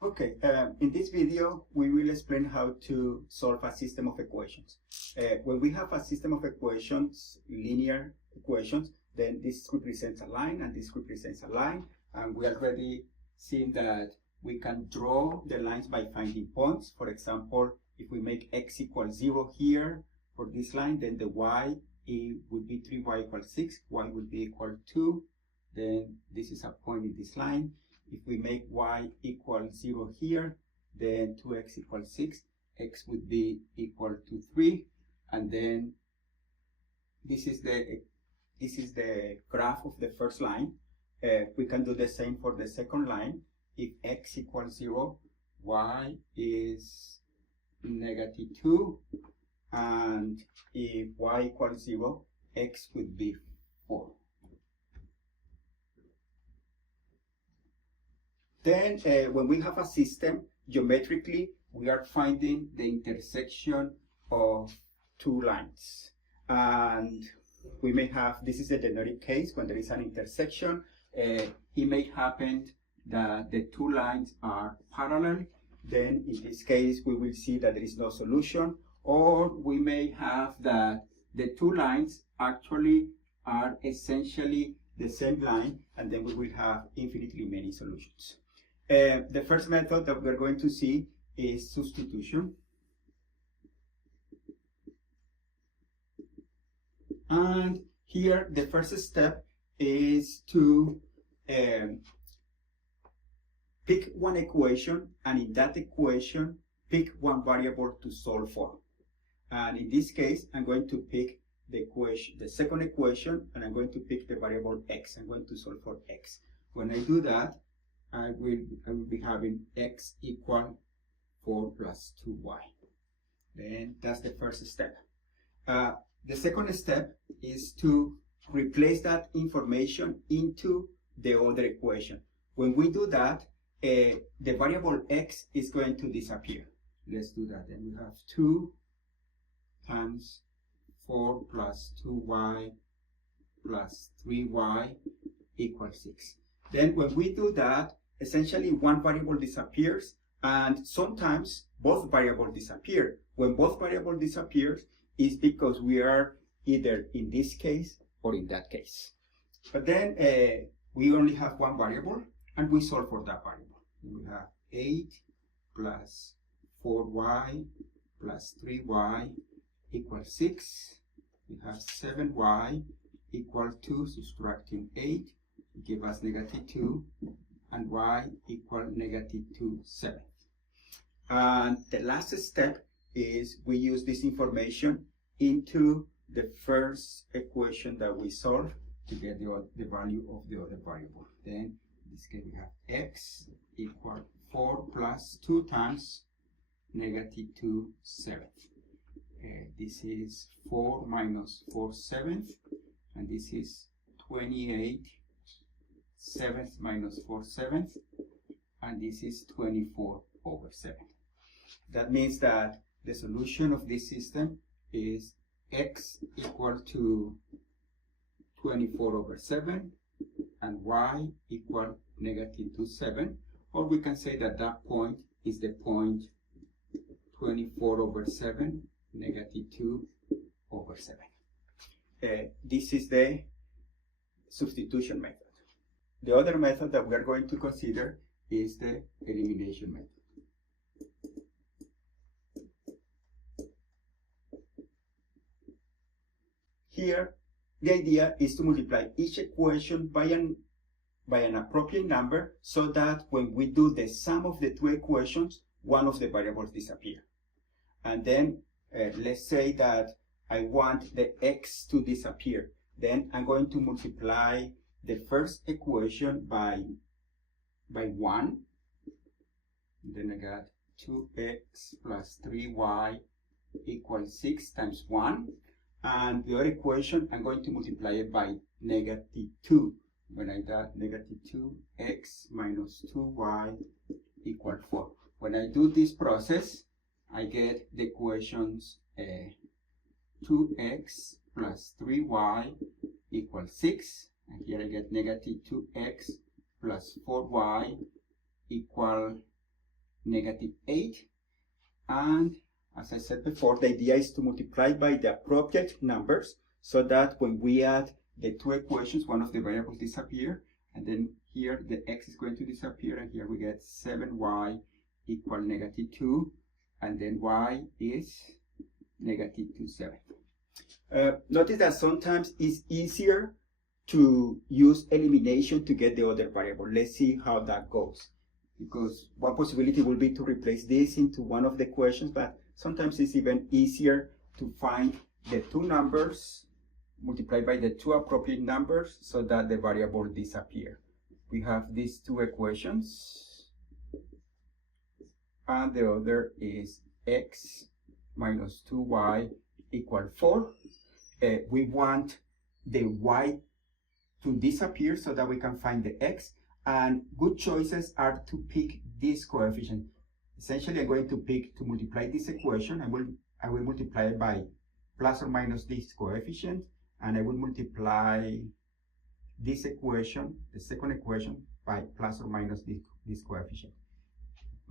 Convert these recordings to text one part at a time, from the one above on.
Okay, in this video, we will explain how to solve a system of equations. When we have a system of equations, linear equations, then this represents a line and this represents a line. And we already seen that we can draw the lines by finding points. For example, if we make x equals 0 here for this line, then the y would be 3y equals 6, y would be equal to 2. Then this is a point in this line. If we make y equal 0 here, then 2x equals 6, x would be equal to 3, and then this is the graph of the first line. We can do the same for the second line. If x equals 0, y is -2, and if y equals 0, x would be 4. Then when we have a system, geometrically, we are finding the intersection of two lines. And we may have, this is the generic case, when there is an intersection, it may happen that the two lines are parallel. Then in this case, we will see that there is no solution. Or we may have that the two lines actually are essentially the same line, and then we will have infinitely many solutions. The first method that we're going to see is substitution. And here, the first step is to pick one equation, and in that equation, pick one variable to solve for. And in this case, I'm going to pick the second equation, and I'm going to pick the variable x. I'm going to solve for x. When I do that, I will be having x equal 4 plus 2y. Then that's the first step. The second step is to replace that information into the other equation. When we do that, the variable x is going to disappear. Let's do that. Then we have 2 times 4 plus 2y plus 3y equals 6. Then when we do that, essentially one variable disappears, and sometimes both variables disappear. When both variables disappear, it's because we are either in this case or in that case. But then we only have one variable, and we solve for that variable. We have 8 plus 4y plus 3y equals 6. We have 7y equal to, subtracting 8, give us -2, and y equal -2 7. And the last step is we use this information into the first equation that we solve to get the value of the other variable. Then in this case we have x equal 4 plus 2 times -2 7th. This is 4 minus 4 7th, and this is 28 7th minus 4 7th, and this is 24 over 7. That means that the solution of this system is x equal to 24 over 7 and y equal -2 7, or we can say that that point is the point 24 over 7 -2 over 7. This is the substitution method. The other method that we are going to consider is the elimination method. Here, the idea is to multiply each equation by an appropriate number, so that when we do the sum of the two equations, one of the variables disappears. And then let's say that I want the x to disappear. Then I'm going to multiply the first equation by 1. Then I got 2x plus 3y equals 6 times 1. And the other equation, I'm going to multiply it by -2. When I got -2x minus 2y equals 4. When I do this process, I get the equations 2x plus 3y equals 6. And here I get -2x plus 4y equal -8. And as I said before, the idea is to multiply by the appropriate numbers so that when we add the two equations, one of the variables disappear, and then here the x is going to disappear, and here we get 7y equal -2, and then y is -27. Notice that sometimes it's easier to use elimination to get the other variable. Let's see how that goes. Because one possibility will be to replace this into one of the equations, but sometimes it's even easier to find the two numbers multiplied by the two appropriate numbers so that the variable disappears. We have these two equations, and the other is x minus 2y equal 4. We want the y to disappear so that we can find the x, and good choices are to pick this coefficient. Essentially, I'm going to pick to multiply this equation. I will multiply it by plus or minus this coefficient, and I will multiply this equation, the second equation, by plus or minus this coefficient.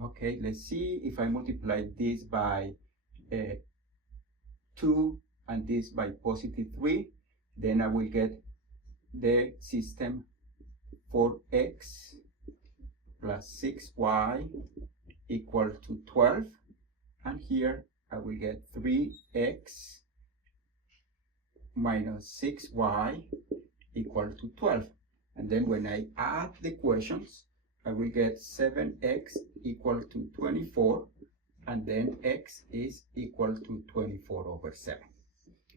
Okay, let's see. If I multiply this by 2 and this by +3, then I will get the system 4x plus 6y equal to 12, and here I will get 3x minus 6y equal to 12. And then when I add the equations, I will get 7x equal to 24, and then x is equal to 24/7.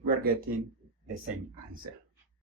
We are getting the same answer.